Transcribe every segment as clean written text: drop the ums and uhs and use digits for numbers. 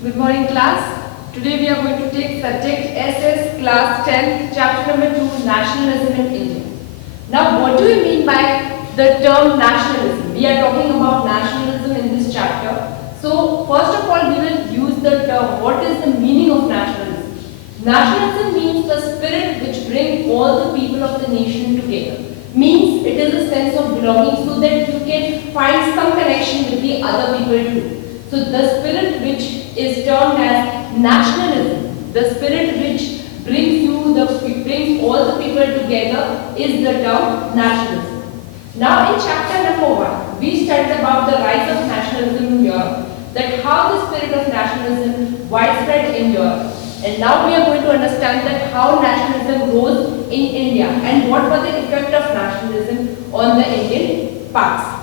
Good morning class. Today we are going to take subject SS class 10 chapter number 2 nationalism in India. Now what do we mean by the term nationalism? We are talking about nationalism in this chapter. So first of all we will use the term. What is the meaning of nationalism? Nationalism means the spirit which brings all the people of the nation together. Means it is a sense of belonging so that you can find some connection with the other people too. So the spirit which is termed as nationalism, the spirit which brings all the people together is the term nationalism. Now in chapter number 1, we studied about the rise of nationalism in Europe, that how the spirit of nationalism widespread in Europe. And now we are going to understand that how nationalism rose in India and what was the effect of nationalism on the Indian parts.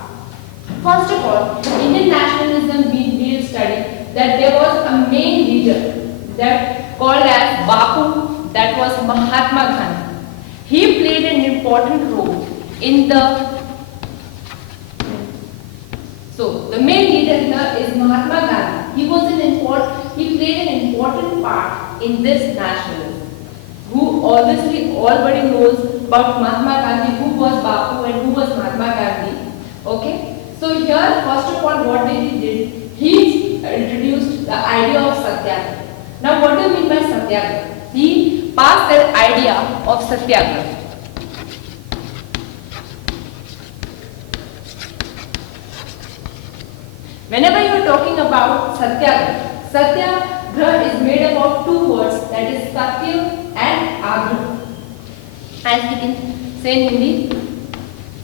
First of all, Indian nationalism we will study that there was a main leader that called as Bapu, that was Mahatma Gandhi. He played an important role in the main leader here is Mahatma Gandhi. He played an important part in this nationalism. Who obviously everybody knows about Mahatma Gandhi, who was Bapu and who was Mahatma Gandhi. Okay. So here, first of all, what he did, he introduced the idea of satyagraha. Now, what do you mean by satyagraha? He passed that idea of satyagraha. Whenever you are talking about satyagraha, satyagraha is made up of two words, that is satya and agraha. As we can say in Hindi,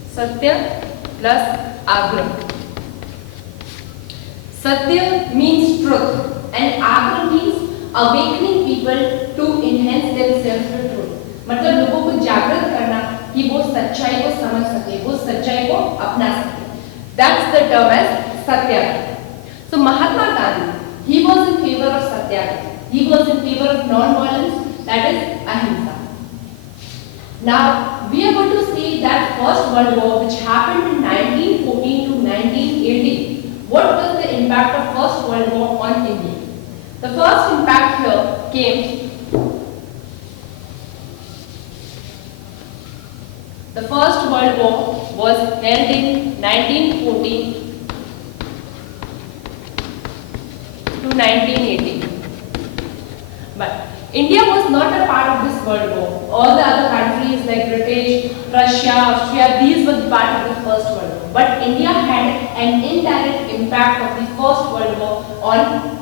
satya plus agraha. Satya means truth and agraha means awakening people to enhance themselves with truth. मतलब लोगों को जागृत करना कि वो सच्चाई को समझ सके, वो सच्चाई को अपना सके. That's the term as satyagraha. So Mahatma Gandhi, he was in favor of satyagraha. He was in favor of non-violence, that is ahimsa. Now, we are going to see that First World War which happened in 1914 to 1918. What was the impact of First World War on India? The first impact here came. The First World War was held in 1914 to 1918. But India was not a part of this World War. All the other countries like British, Russia, Austria, these were part of the First World War. But India had an indirect impact of the First World War on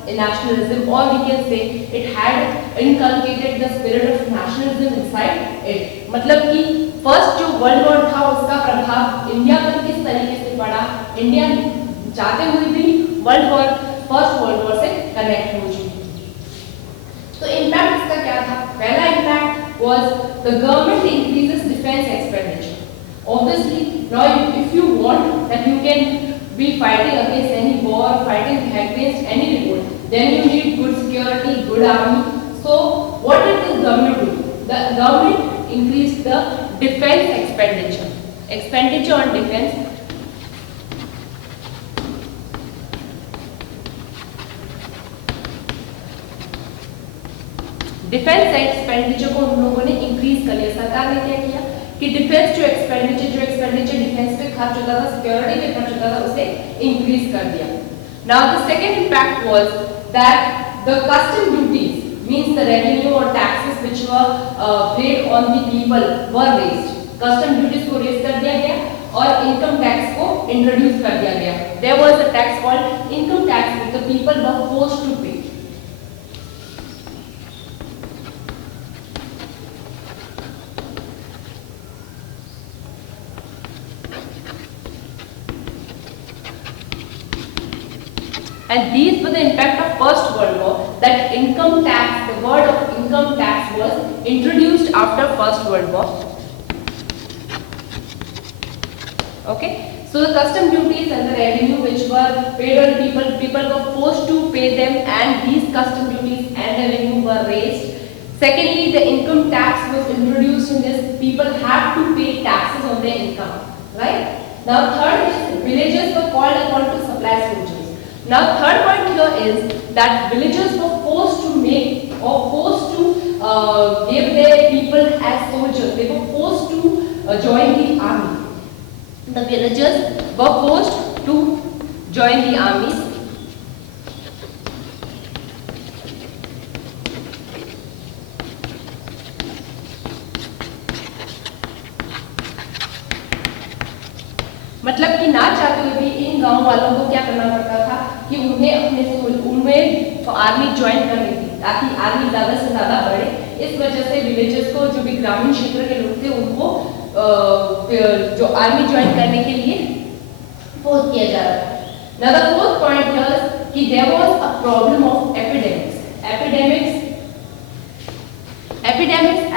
nationalism, or we can say it had inculcated the spirit of nationalism inside it. मतलब कि first जो world war था उसका प्रभाव India पर किस तरीके से पड़ा, इंडिया चाहते हुए भी फर्स्ट वर्ल्ड वॉर से कनेक्ट हो चुकी. तो इम्पैक्ट इसका क्या था? पहला impact was the government increases defense expenditure. Obviously, now if you want that you can be fighting against any war, fighting against any revolt, then you need good security, good army. So what did the government do? The government increased the defense expenditure. Expenditure on defense. Defence expenditure को उन लोगों ने increase कर लिया. सरकार ने क्या किया कि डिफेंस जो एक्सपेंडिचर डिफेंस पे खर्च होता था, सिक्योरिटी पे खर्च होता था, उसे इंक्रीज कर दिया. Now the second impact was that the custom duties means the revenue or taxes which were paid on the people were raised. Custom duties को रेज कर दिया गया और इनकम टैक्स को इंट्रोड्यूस कर दिया गया. There was a tax called income tax which the people were forced to pay. And these were the impact of First World War, that income tax, the word of income tax was introduced after First World War. Okay, so the custom duties and the revenue which were paid on people were forced to pay them, and these custom duties and revenue were raised. Secondly, the income tax was introduced in this, people have to pay taxes on their income, right? Now third is villagers were called upon to supply soldiers. Now third point here is that villagers were forced to make or forced to give their people as soldiers. They were forced to join the army. The villagers were forced to join the army. मतलब कि ना चाहते हुए भी इन गांव वालों को क्या करना पड़ता था कि उन्हें आर्मी ज्वाइन करनी थी ताकि आर्मी ज़्यादा से ज़्यादा बढ़े। इस वजह से विलेजेस को जो भी ग्रामीण क्षेत्र के लोग थे उनको जो आर्मी ज्वाइन करने के लिए फोर्स किया जा रहा था। Now the fourth point is कि there was a problem of epidemics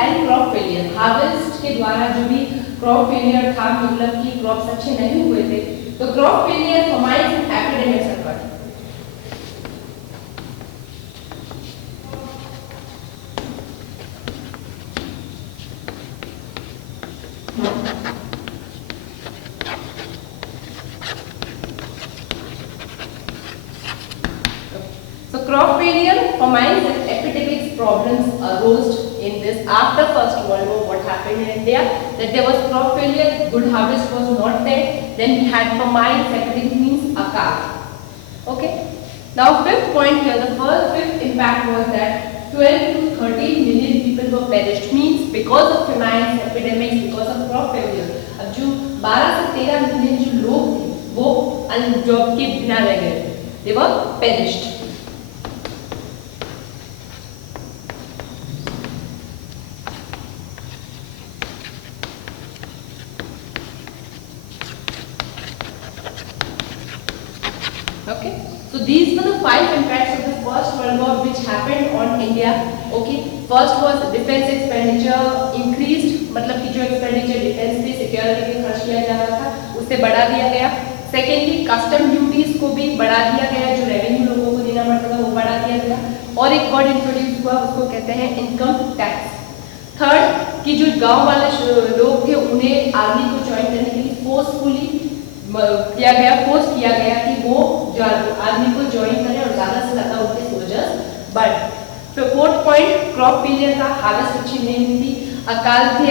and crop failure। Harvest के द्वारा जो भी क्रॉप फेलियर था, मतलब कि क्रॉप्स अच्छे नहीं हुए थे, तो crop failure famines and epidemics occurred. So crop failure, famines and epidemics problems arose in this after First World War. What happened in India? That there was crop failure, good harvest was not there. Then we had famines, epidemic means akal. Okay. Now fifth point here, the fifth impact was that 12 to 13 million people were perished. Means because of famines, epidemics, because of crop failure. अब जो 12 से 13 million जो लोग थे, वो अनजॉब के बिना रह गए। They were perished. Okay, so these were the 5 impacts of the First World War which happened on India. Okay, first was defense expenditure increased, मतलब कि जो expenditure defense पे security पे खर्च किया जा रहा था उससे बढ़ा दिया गया। Secondly, custom duties को भी बढ़ा दिया गया, जो revenue लोगों को देना पड़ता था वो बढ़ा दिया गया। और एक word introduce हुआ, उसको कहते हैं income tax। थर्ड, कि जो गांव वाले लोग थे उन्हें आर्मी को ज्वाइन करने के लिए फोर्स किया गया कि वो आर्मी को ज्वाइन करें और ज़्यादा से ज़्यादा उनके सोल्जर्स बढ़े। तो फोर्थ पॉइंट क्रॉप फेलियर था, हार्वेस्ट अच्छी नहीं हुई थी, अकाल थे,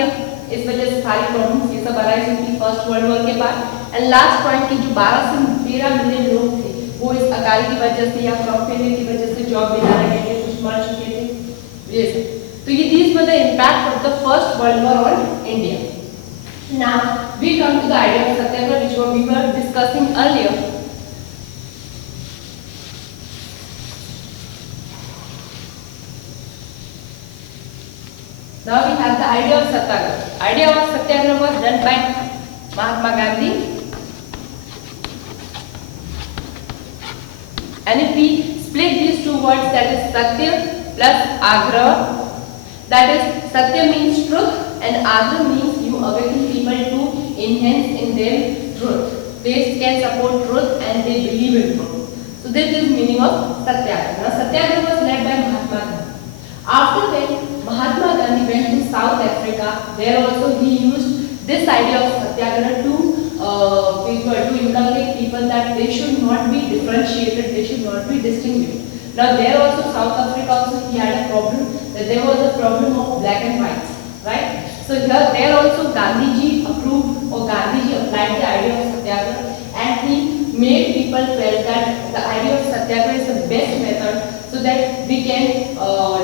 इस वजह से सारी प्रॉब्लम्स ये सब अराइज हुई थी फर्स्ट वर्ल्ड वॉर के बाद। एंड लास्ट पॉइंट की जो 12 से 13 मिलियन लोग थे वो इस अकाल की वजह से या क्रॉप फेलियर की वजह से जॉब बिना रहे थे, कुछ मर चुके थे। ये तो ये these were the impact of the first world war on India. Now we come to the idea of Satyagraha which we were discussing earlier. Now we have the idea of Satyagraha. Idea of Satyagraha was done by Mahatma Gandhi. And if we split these two words, that is Satya plus Agraha, that is Satya means truth and Agraha means you awaken people to enhance in them truth. They can support truth and they believe in truth. So this is meaning of Satyagraha. Now Satyagraha was led by Mahatma Gandhi. After that, Mahatma Gandhi went to South Africa. There also he used this idea of Satyagraha to inculcate people that they should not be differentiated, they should not be distinguished. Now there also South Africa also he had a problem, that there was a problem of black and whites, right? So here there also Gandhiji approved or Gandhiji applied the idea of Satyagraha and he made people feel that the idea of Satyagraha is the best method so that we can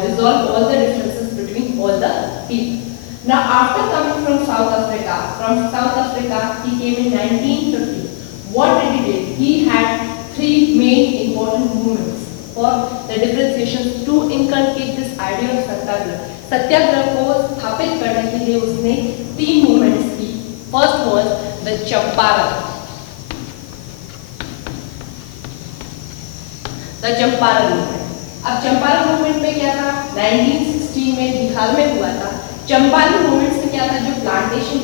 resolve all the differences between all the people. Now after coming from South Africa he came in 1950. What did he do? He had 3 main important movements for the differentiation to inculcate this idea of Satyagraha. सत्याग्रह को स्थापित करने के लिए उसने 3 movements की। First was the Champaran movement. अब Champaran movement में क्या था, 1916 में बिहार में हुआ था। चंपारण मूवमेंट में क्या था, जो प्लांटेशन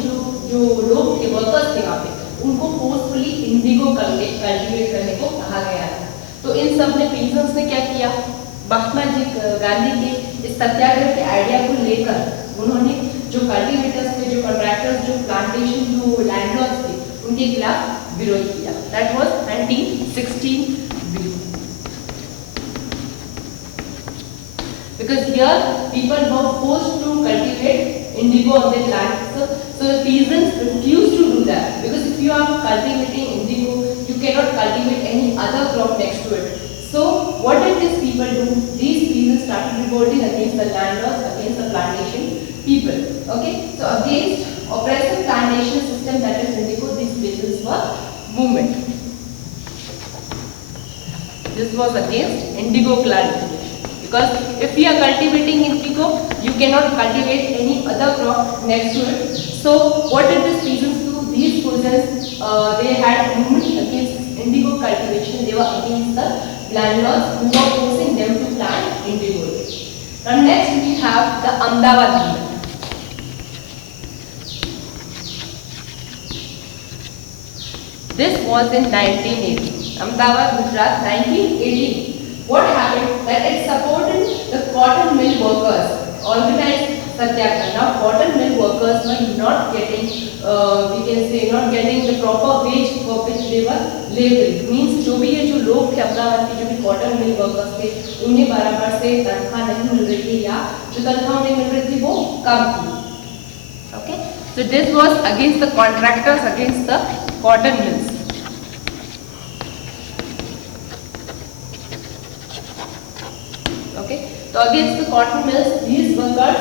जो लोग थे, वर्कर्स थे वहाँ पे, उनको फोर्सफुली इंडिगो कल्टीवेट करने को कहा गया था। तो इन सब ने पीसन्स ने क्या किया, महात्मा जी गांधी के इस सत्याग्रह के आइडिया को लेकर उन्होंने जो कल्टीवेटर्स थे, जो कॉन्ट्रैक्टर्स, जो प्लांटेशन, जो लैंडलॉर्ड्स थे, उनके खिलाफ विरोध किया। That was 1916 Here, people were forced to cultivate indigo on their land. So the peasants refused to do that, because if you are cultivating indigo, you cannot cultivate any other crop next to it. So what did these people do? These peasants started revolting against the landlords, against the plantation people. Okay, so against oppressive plantation system, that is indigo, these peasants were movement. This was against indigo cultivation, because if you are cultivating indigo, you cannot cultivate any other crop next to it. So what did these peasants do? These peasants, they had movement against indigo cultivation. They were against the landlords who were forcing them to plant indigo. Now next we have the Ahmedabad movement. This was in 1980. Ahmedabad, Gujarat, 1980. What happened? That it supported the cotton mill workers, organized satyagraha. Now, cotton mill workers were not getting, we can say, not getting the proper wage for which they were laboring. Means जो भी ये जो लोग थे अहमदाबाद के, जो भी cotton mill workers थे, उन्हें बराबर से तनख्वाह नहीं मिल रही थी, या जो तनख्वाह उन्हें मिल रही थी वो कम थी. Okay, so this was against the contractors, against the cotton mills. Okay, so against the cotton mills, these workers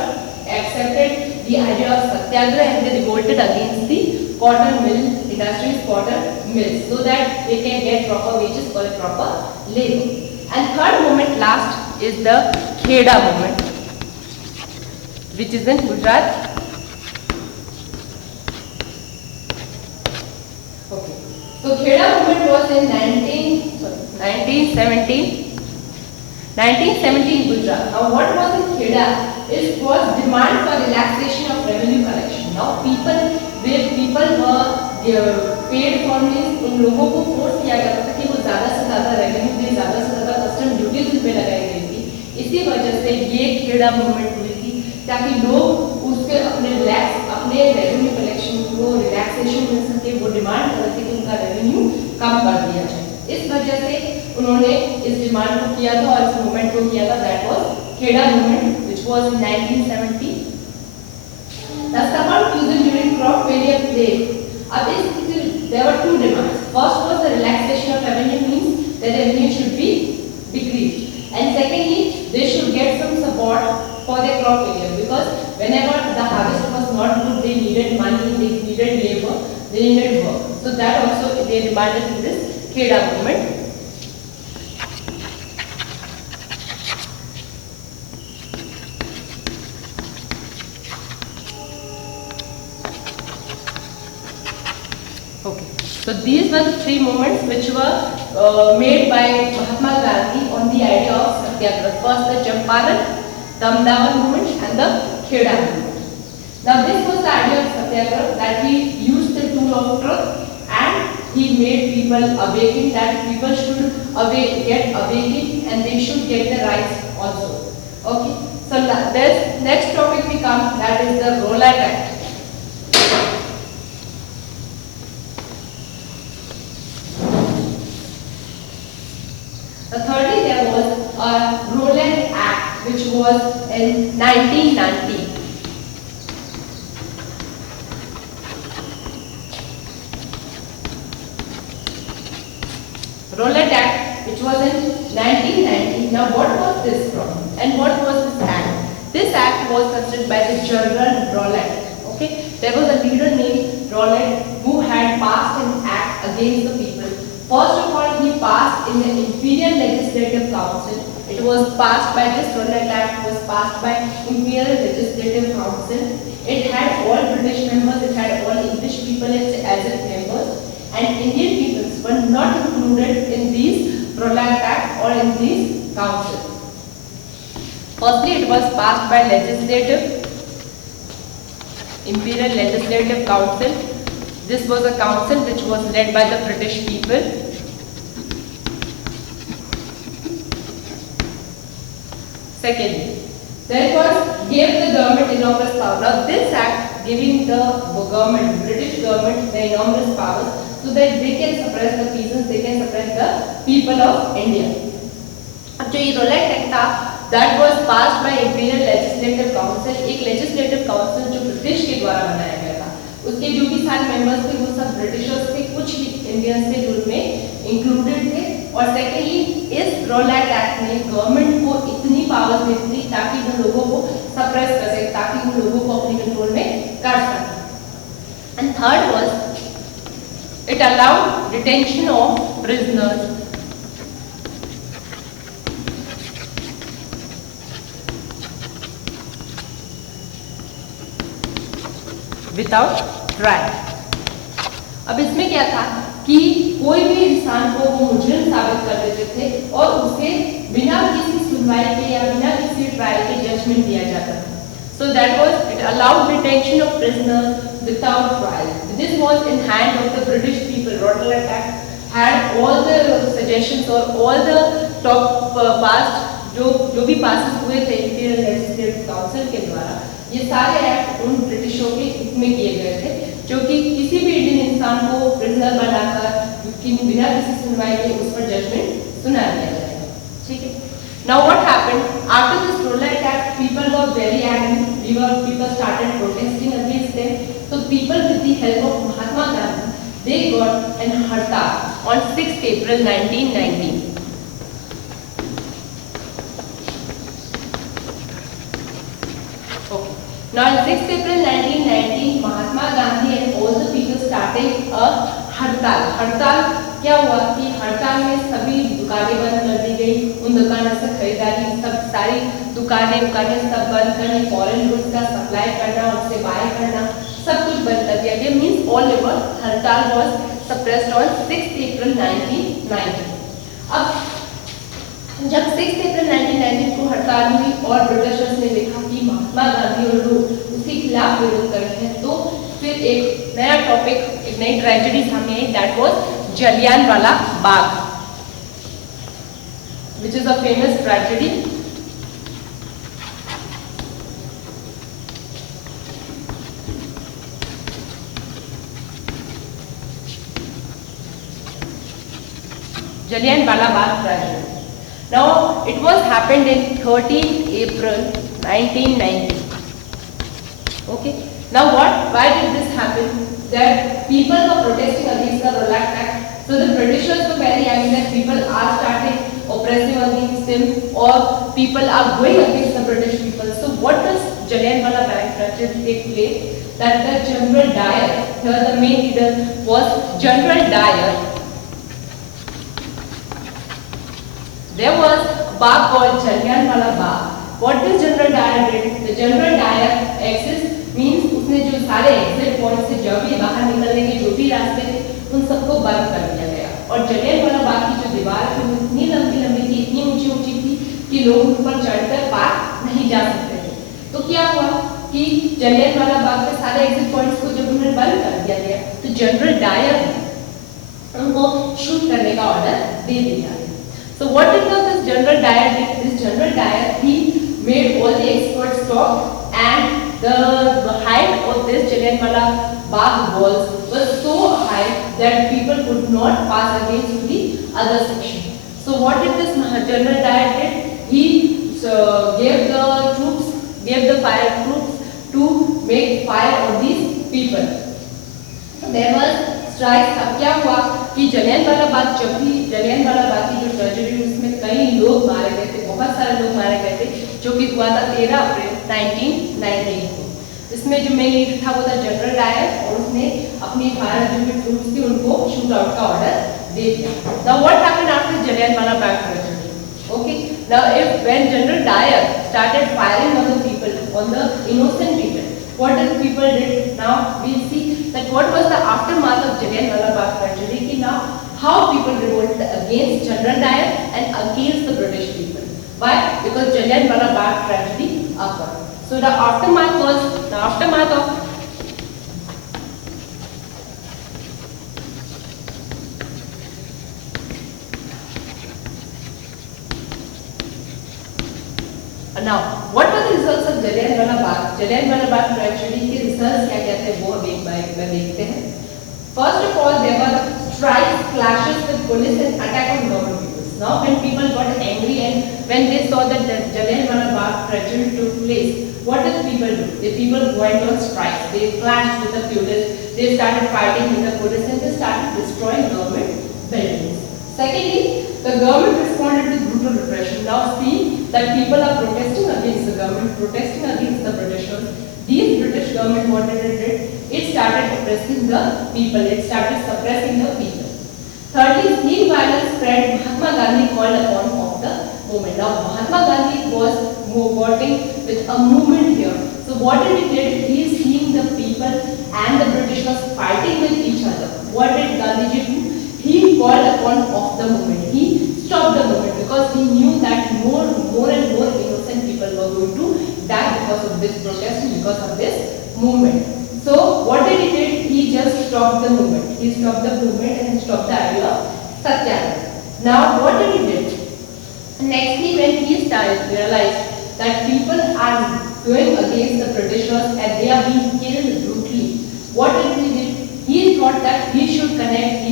accepted the idea of satyagraha and they revolted against the cotton mill industries, cotton mills, so that they can get proper wages for proper labor. And third movement, last, is the Kheda movement, which is in Gujarat. Okay, so Kheda movement was in 1917 Gujarat. Now what was in Kheda is was demand for relaxation of revenue collection. Now people were paid for means उन लोगों को force किया जाता था कि वो ज़्यादा से ज़्यादा रेवेन्यू दे, ज़्यादा से ज़्यादा कस्टम ड्यूटीज उन पे लगाई गई थी. इसी वजह से ये खेड़ा मूवमेंट हुई थी, ताकि लोग उसके अपने रेवेन्यू कलेक्शन को रिलैक्सेशन मिल सके. वो डिमांड कर रहे थे कि उनका रेवेन्यू कम कर दिया जाए. इस वजह से उन्होंने इस डिमांड को किया था और इस मूवमेंट को किया था. That was Kheda movement, which was in 1970. The stubborn fusion during crop failure plague. There were two demands. First was the relaxation of revenue, means the revenue should be decreased, and secondly they should get some support for their crop failure, because whenever the harvest was not good, they needed money, they needed labor, they needed work. So that also they demanded in this Kheda movement. Okay, so these were the three movements which were made by Mahatma Gandhi on the idea of satyagraha. First the Champaran, the Ahmedabad movement, and the Kheda movement. Now this was the idea of satyagraha, that he used the tool of truth and he made people awaken, that people should get awakened and they should get the rights also. Okay, so this next topic we come, that is the Rowlatt Act. Thirdly, there was a Rowlatt Act which was in 1990. Rowlatt Act which was in 1990. Now what was this from and what was this act? This act was considered by the General Rowlatt. Okay, there was a leader named Rowlatt who had passed an act against the people. First of all, he passed in the Imperial Legislative Council. It was passed by this Rowlatt Act was passed by Imperial Legislative Council. It had all British members, it had all English people as its members, and Indian peoples were not included in these Rowlatt Act or in these councils. Firstly, it was passed by Imperial Legislative Council. This was a council which was led by the British people. Secondly, there was gave the government enormous power. Now this act giving the government, British government, the enormous powers so that they can suppress the peasants, they can suppress the people of India. अब जो ये Rowlatt Act था that was passed by Imperial Legislative Council, एक legislative council जो British के द्वारा बनाया गया था। उसके जो भी सारे मेंबर्स थे वो सब ब्रिटिशर्स थे, कुछ इंडियंस थे जो उनमें इंक्लूडेड थे। और सेकेंडली इस रोलैक एक्ट ने गवर्नमेंट को इतनी पावर्स दे दी ताकि वो लोगों को सप्रेस कर सके, ताकि वो लोगों को अपने कंट्रोल में कर सके। And third was it allowed detention of prisoners without trial. अब इसमें क्या था कि कोई भी इंसान को वो मुजरिम साबित कर देते थे और उसे बिना किसी सुनवाई के या बिना किसी ट्रायल के जजमेंट दिया जाता था। So that was it allowed detention of prisoners without trial. This was in hand of the British people. Rowlatt Act had all the suggestions or all the top passed जो भी passes हुए थे imperial legislative council के द्वारा, ये सारे act उन ब्रिटिशों के हित में किए गए थे, जो कि किसी भी इंडियन इंसान को प्रिजनर बनाकर बिना किसी सुनवाई के उस पर जजमेंट सुना दिया जाएगा। ठीक है। Now what happened after this Rowlatt Act? People were very angry. People started protesting against them. So people, with the help of Mahatma Gandhi, they got an hartal on 6th April 1919. Now on 6th April 1919, Mahatma Gandhi and all the people started a हड़ताल। हड़ताल क्या हुआ कि हड़ताल में सभी दुकानें बंद कर दी गई, उन दुकानों से खरीदारी सब सारी दुकानें सब बंद करनी, फॉरेन गुड्स का सप्लाई करना, उससे बाय करना, सब कुछ बंद कर दिया गया। मीन्स ऑल ओवर हड़ताल was suppressed on 6th April 1919। अब जब 6th April 1919 को हड़ताल हुई और ब्रिटिशर्स ने देखा कि महात्मा गांधी और लोग उसके खिलाफ विरोध कर रहे हैं, तो फिर एक नया टॉपिक, एक नई ट्रेजेडी सामने आई, that was Jallianwala Bagh, which is a famous tragedy. Jallianwala Bagh tragedy. Now it was happened in 13th April 1990. Okay. Now why did this happen? That people were protesting against the Rowlatt Act. So the Britishers were very angry that people are starting oppressing against him, or people are going against the British people. So what does Jallianwala Bagh tragedy take place? That the General Dyer, here the main leader was General Dyer. There was a bagh called Jallianwala Bagh. What did General Dyer did? The General Dyer exit means उसने जो सारे exit points से जो भी बाहर निकलने के जो भी रास्ते थे उन सबको बंद कर दिया गया। और जलियांवाला बाग की जो दीवार थी वो इतनी लंबी थी, इतनी ऊंची थी कि लोग उन पर चढ़कर पार नहीं जा सकते थे। तो क्या हुआ कि जलियांवाला बाग के सारे exit points को जब उन्हें बंद कर दिया गया तो जनरल डायर ने उनको शूट करने का ऑर्डर दे दिया। So what did this General Dyer did? This General Dyer, he made all the experts talk, and the height of this Jallianwala Bagh walls was so high that people could not pass against to the other section. So what did this General Dyer did? He gave the fire troops to make fire on these people. So there was strike. अब क्या हुआ कि जलियांवाला बाग की जो tragedy उसमें कई लोग मारे गए थे, बहुत सारे लोग मारे गए थे, जो कि हुआ था 13 अप्रैल 1919 को। इसमें जो मेन लीडर था वो था जनरल डायर, और उसने अपनी फायर जो भी ट्रूप्स थी उनको शूट आउट का ऑर्डर दे दिया। Now what happened after Jallianwala Bagh tragedy? Okay, now if when general Dyer started firing on the people, on the innocent people, what did people did? Now we'll see that what was the aftermath of Jallianwala Bagh tragedy, ki now how people revolted against General Dyer and against the British people. Why? Because Jallianwala Bagh tragedy occurred. So the aftermath of now what were the results of Jallianwala Bagh tragedy के results क्या क्या थे वो हम एक बार देखते हैं। First of all, there were strikes, clashes with police and attack on normal people. Now when people got angry and when they saw that the Jallianwala Bagh tragedy took place, what did people do? The people went on strikes. They clashed with the feudalists. They started fighting with the police and they started destroying government buildings. Secondly, the government responded with brutal repression. Now see that people are protesting against the government, protesting against the Britishers. These British government, what did it did? It started oppressing the people. It started suppressing the people. Thirdly, seeing violence spread, Mahatma Gandhi called upon of the movement. Now, Mahatma Gandhi was working with a movement here. So, what did he did? He is seeing the people and the Britishers fighting with each other. What did Gandhiji do? He called upon of the movement. He stopped the movement because he knew that more and more innocent people were going to die because of this protest and because of this movement. So what did he did? He just stopped the movement. He stopped the movement and stopped the idea of Satyagraha. Now what did he did? Nextly, when he started realized that people are going against the Britishers and they are being killed brutally, what did he did? He thought that he should connect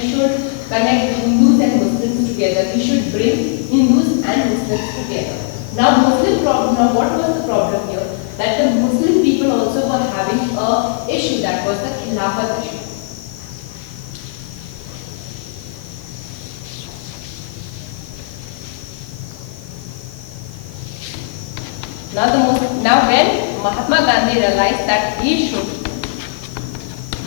Hindus and Muslims together. He should bring Hindus and Muslims together. Now what was the problem here? That the Muslim people also were having a issue, that was the Khilafat issue. Now when Mahatma Gandhi realized that he should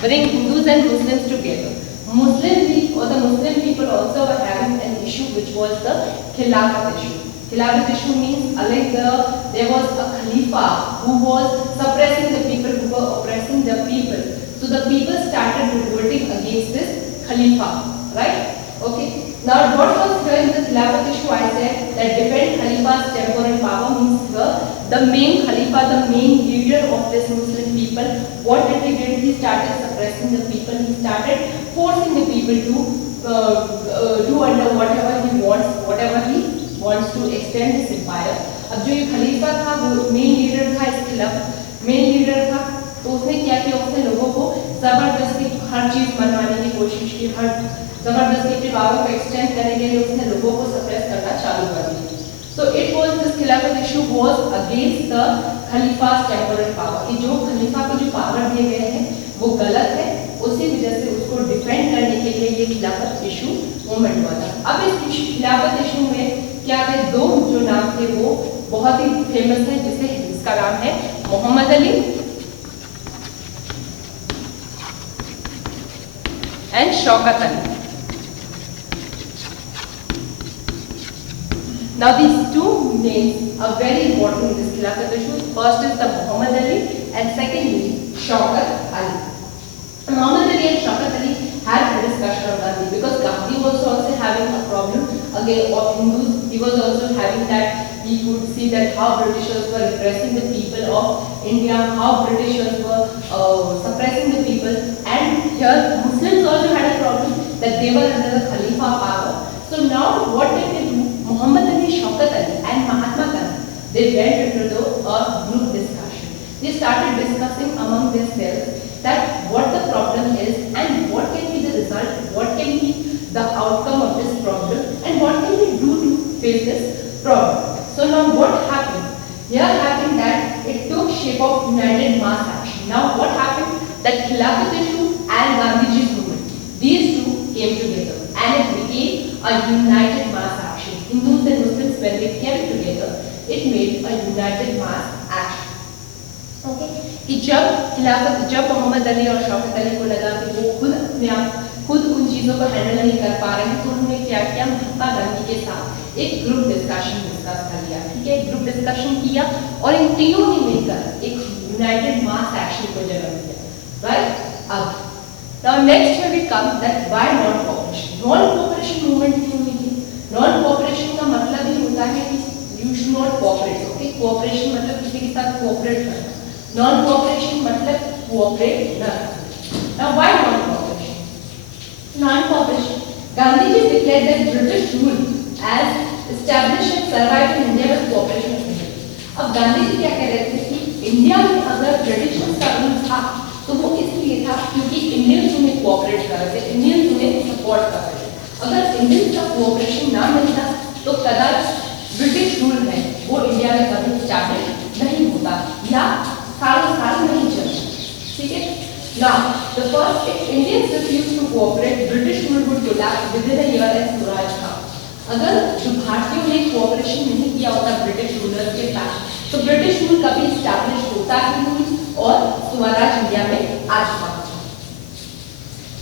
bring Hindus and Muslims together, the Muslim people also were having an issue, which was the Khilafat issue. Khilafat issue means there was a Khalifa who was suppressing the people, who were oppressing the people. So the people started revolting against this Khalifa, right? Okay. Now what was here in the Khilafat issue? I said that defend Khalifa's temporal power means the main Khalifa, the main leader of this Muslim people, what did he did? He started suppressing the people. He started forcing the people to do under whatever he wants to extend his empire. अब जो ये खलीफा था वो main leader था, इस खिलाफ main leader था, तो उसने क्या किया? उसने लोगों को जबरदस्ती हर चीज मनवाने की कोशिश की, हर जबरदस्ती अपने पावर को एक्सटेंड करने के लिए उसने लोगों को सप्रेस करना चालू कर दिया. So it was, this खिलाफत issue was against the खलीफा's temporal power. कि जो खलीफा को जो पावर दिए गए हैं वो गलत है, उसी वजह से उसको डिफेंड करने के लिए ये खिलाफत इशू मूवमेंट हुआ था. अब इस खिलाफत इशू में क्या थे? दो जो नाम थे वो बहुत ही फेमस है, जिसका नाम है Mohammad Ali and Shaukat Ali. Now these two names are very important in this Khilafat issue. First is the Muhammad Ali and secondly Shaukat Ali. Muhammad Ali and Shaukat Ali had a discussion on Gandhi because Gandhi was also having a problem again of Hindus. He was also having that he could see that how Britishers were repressing the people of India, how Britishers were suppressing the people, and here Muslims also had a problem that they were under the Khalifa power. So now what did they do? Muhammad Ali, Shaukat Ali and Mahatma Gandhi, they went into a group discussion. They started discussing among themselves that what the problem is and what can be the result, what can be the outcome of this problem and what can we do to face this problem. So now what happened? Here happened that it took shape of united mass action. Now what happened? That Khilafat issue and Gandhiji's movement, these two came together and it became a united mass action. Hindus and Muslims, when they came together, it made a united mass action. Okay? कि जब मोहम्मद अली और शौकत अली को लगा कि वो खुद उन चीज़ों को हैंडल नहीं कर पा रहे हैं, तो उन्होंने क्या किया? महात्मा गांधी के साथ एक ग्रुप डिस्कशन डिस्कस कर लिया. ठीक है, ग्रुप डिस्कशन किया और इन तीनों ने मिलकर एक यूनाइटेड मास एक्शन को जन्म दिया. राइट? अब now next here we come that why non-cooperation. Non-cooperation movement क्यों हुई थी? Non-cooperation का मतलब ही होता है कि you should not cooperate. Okay? Cooperation मतलब किसी के साथ cooperate करना. Non-cooperation मतलब cooperate न करना. Now why non-cooperation? Non-cooperation. Gandhiji declared that British rule as established and survived in India with cooperation of India. अब गांधीजी क्या कह रहे थे कि इंडिया में अगर ब्रिटिशर्स का रूल था तो वो इसलिए था क्योंकि इंडियंस उन्हें कोऑपरेट कर रहे थे, इंडियंस उन्हें सपोर्ट कर रहे थे. अगर इंडियंस का कोऑपरेशन ना मिलता तो कदाचित ब्रिटिश रूल है वो इंडिया में कभी स्टैब्लिश नहीं होता या सालों साल नहीं चलता, ठीक है। Now, the first Indians refused to cooperate, British rule would collapse within a year as Suraj Khan. अगर जो भारतीयों ने कोऑपरेशन नहीं किया होता ब्रिटिश रूलर्स के साथ, तो ब्रिटिश रूल कभी स्टैब्लिश होता ही नहीं और स्वराज इंडिया में आ चुका था।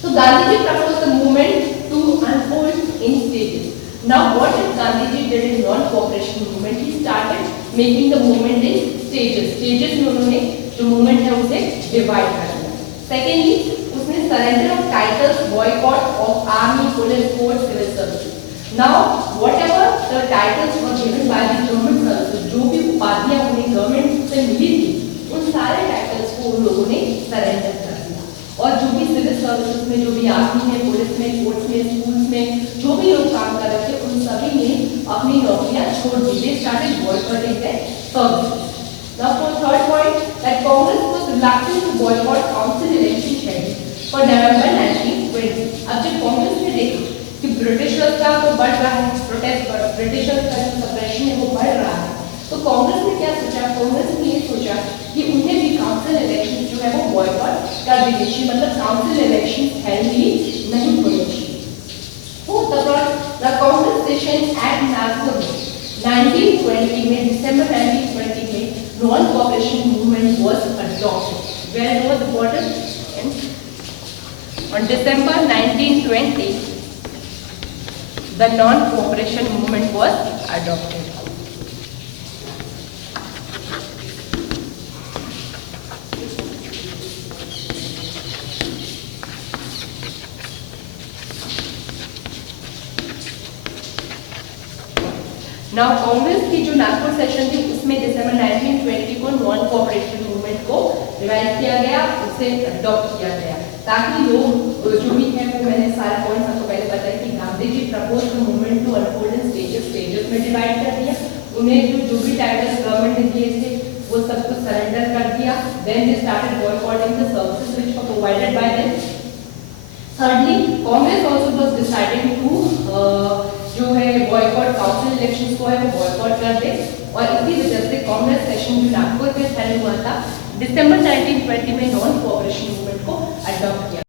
तो Gandhi ji proposed the movement to unfold in stages. Now, what did Gandhi did in non-cooperation movement? He started making the movement in stages. Stages में उन्होंने जो movement है उसे divide कर दिया। Secondly, उसने surrender of titles, boycott of army, police, court, civil services. Now, whatever the titles were given by the government services, जो भी उपाधियां उन्हें गवर्नमेंट से मिली थी, उन सारे टाइटल्स को उन लोगों ने सरेंडर कर दिया। और जो भी सिविल सर्विसेज में, जो भी आर्मी में, पुलिस में, कोर्ट्स में, स्कूल्स में जो भी लोग काम कर रहे थे, उन सभी ने अपनी नौकरियां छोड़ दी। They started boycotting their services. Now, for third point, that Congress was reluctant to boycott council election scheduled for November 1920. अब जब कांग्रेस ने देखा कि ब्रिटिशर्स का तो बढ़ रहा है प्रोटेस्ट, ब्रिटिशर्स का जो सप्रेशन है वो बढ़ रहा है, तो कांग्रेस ने क्या सोचा? कांग्रेस ने ये सोचा कि उन्हें भी काउंसिल इलेक्शन जो है वो बॉयकॉट कर देनी चाहिए, मतलब काउंसिल इलेक्शन हेल्ड ही नहीं होनी चाहिए। The Congress session at Nagpur 1920 में, दिसंबर 1920 में non-cooperation movement was adopted. Where was important? On December 1920, the non-cooperation movement was adopted. Now, Congress की जो नागपुर सेशन थी उसमें दिसंबर 1920 को नॉन कोऑपरेशन मूवमेंट को रिवाइज किया गया, उसे अडॉप्ट किया गया, ताकि लोग जो भी है वो, मैंने सारे पॉइंट्स आपको पहले बताया कि Gandhi ji propose the movement to unfold in stages में डिवाइड कर दिया। उन्हें जो भी टाइटल्स गवर्नमेंट ने दिए थे वो सब कुछ सरेंडर कर दिया। Then they started boycotting the services which were provided by them. Thirdly, Congress also was deciding to जो है बॉयकॉट काउंसिल इलेक्शंस को है वो बॉयकॉट कर दे, और इसी वजह से कांग्रेस सेशन जो नागपुर में हेल्ड हुआ था दिसंबर 1920 में नॉन कोऑपरेशन